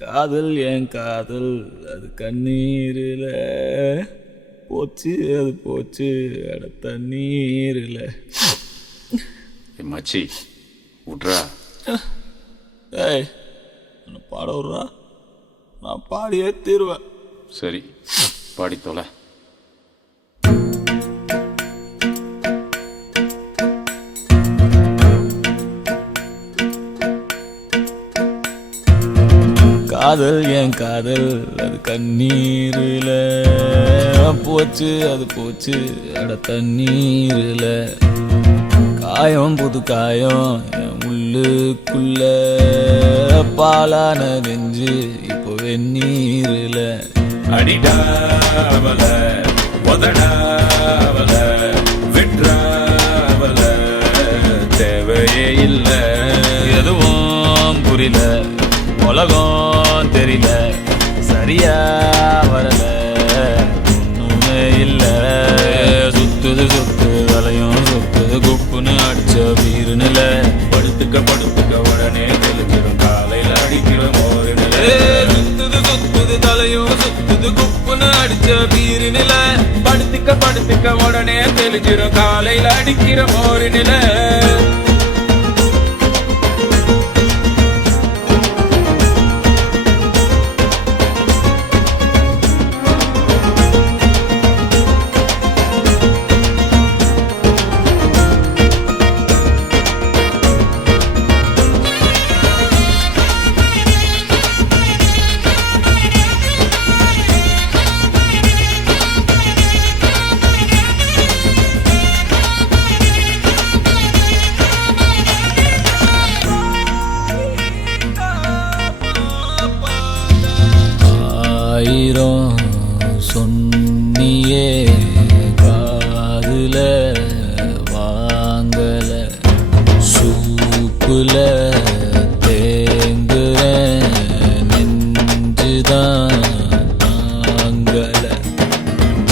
காதல் என் காதல் அது கண்ணீரில் போச்சு, அது போச்சு அட தண்ணீரில். மச்சி விட்றா. ஏய் என்னை பாட விட்றா, நான் பாடியே தீருவேன். சரி பாடி தொலை. காதல் என் காதல் அது கண்ணீரில் போச்சு, அது போச்சு அட தண்ணீரில். காயம் புது காயம் என் உள்ளுக்குள்ள பாலான நெஞ்சு இப்போ வெந்நீரில். அடிடாவல உதடாவல விட்ராவல தேவையே இல்லை. எதுவும் புரியல, உலகம் தெரியல, சரியா வரல, ஒண்ணுமே இல்ல. சுத்துது சுத்து வலையும் சுத்துது குப்புன்னு அடிச்ச வீரு நில. படுத்துக்க படுத்துக்க உடனே தெளிஞ்சிடும் காலையில் அடிக்கிற மோரு நில. சுத்துது சுத்துது தலையும் சுத்துது குப்புன்னு அடிச்ச வீரு நில. படுத்துக்க படுத்துக்க உடனே தெளிஞ்சிடும் காலையில் அடிக்கிற மோரு நில. ஆயிரம் சொன்னியே காதுல வாங்கல, சூப்புல தேங்குற நெஞ்சுதான் தாங்கல.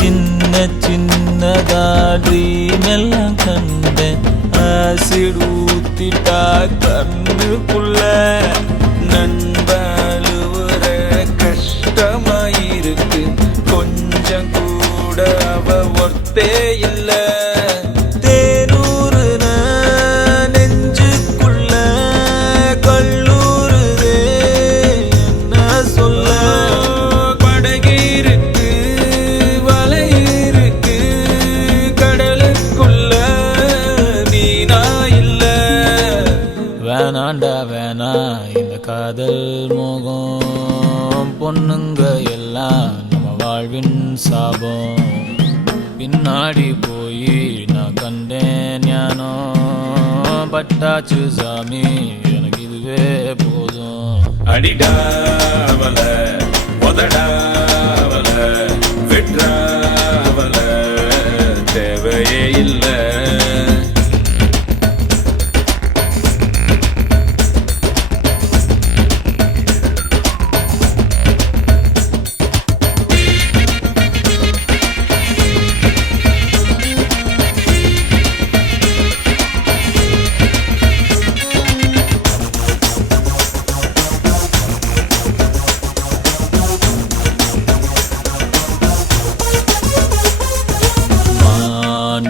சின்ன சின்னதா ட்ரீம் எல்லாம் கண்டேன், ஆசிட் ஊத்திட்டா கண்ணுக்குள்ள. நண்பழுவுற கஷ்டமாயிருக்கு, கொஞ்சம் கூட அவ ஒர்த்தே இல்ல. தேனூறுன நெஞ்சுக்குள்ள கல்லூருதே என்ன சொல்ல. படகிருக்கு வலையிருக்கு கடலுக்குள்ள நீனா இல்ல. வேணாண்டா வேணா இந்த காதல் மோகம், பொண்ணுங்க எல்லாம் நம்ம வாழ்வின் சாபம். பின்னாடி போய் நான் கண்டேன் ஞானம், பட்டாச்சு சாமி எனக்கு இதுவே போதும். அடிடாவல உதடாவல விட்ராவல தேவையே இல்லை.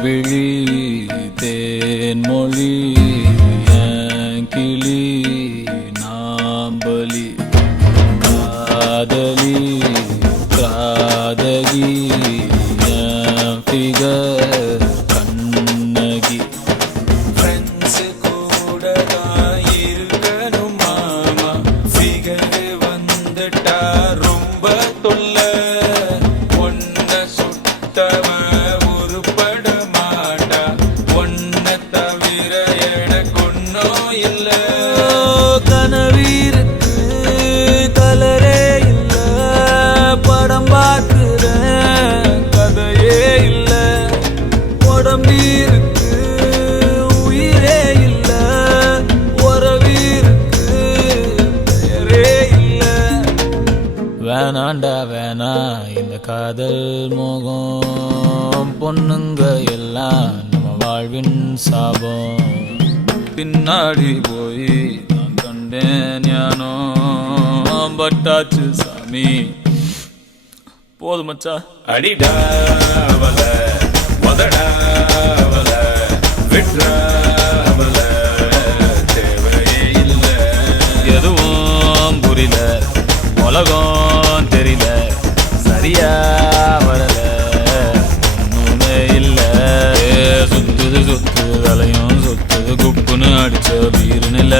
விழி தேன்மொழி என் கிளி நாம்பலி காதலி காதகி என் ஃபிகர் கண்ணகி. ஃப்ரெண்ட்ஸ் கூட தான் இருக்கணும் மாமா, ஃபிகர் வந்துட்டா ரொம்ப தொல்ல. ஒன்ன சுத்தவ உருப்பட மாட்டா, ஒன்ன தவிர எனக்கு ஒன்னும் இல்ல. கனவீருக்கு கலரே இல்ல, படம் பார்க்கிறேன் கதையே இல்ல. உடம்பீருக்கு உயிரே இல்ல, உறவீருக்கு பெயரே இல்ல. வேணாண்டா வேணா இந்த காதல் மோகம், பொண்ணுங்க எல்லாம் நம்ம வாழ்வின் சாபம். பின்னாடி போய் நான் கண்டேன் ஞானம், பட்டாச்சு சாமி. போதும் மச்சா. அடிடாவல மதடாவல விட்ராவல தேவையே இல்ல. எதுவும் புரியல, உலகம் தெரியல, சரியா வரல, ஒண்ணுமே இல்ல. சுத்துது சுத்துது தலையும் சுத்துது குப்புன்னு அடிச்ச வீரு நில.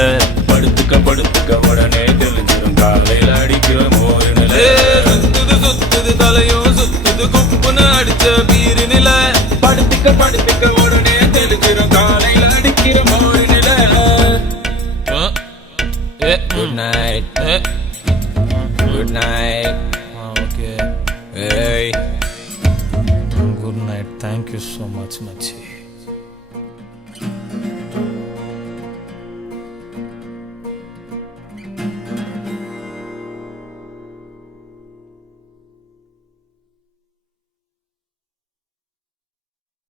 படுத்துக்க படுத்துக்க உடனே தெளிஞ்சிரும் காலையில அடிக்கிற மோரு நில. சுத்துது சுத்துது தலையும் சுத்துது குப்புன்னு அடிச்ச வீரு நில. படுத்துக்க படுத்துக்க உடனே தெளிஞ்சிரும் காலையில அடிக்கிற மோரு நில. Good night. Good night. Okay. ஏய் good night. Thank you so much மச்சி.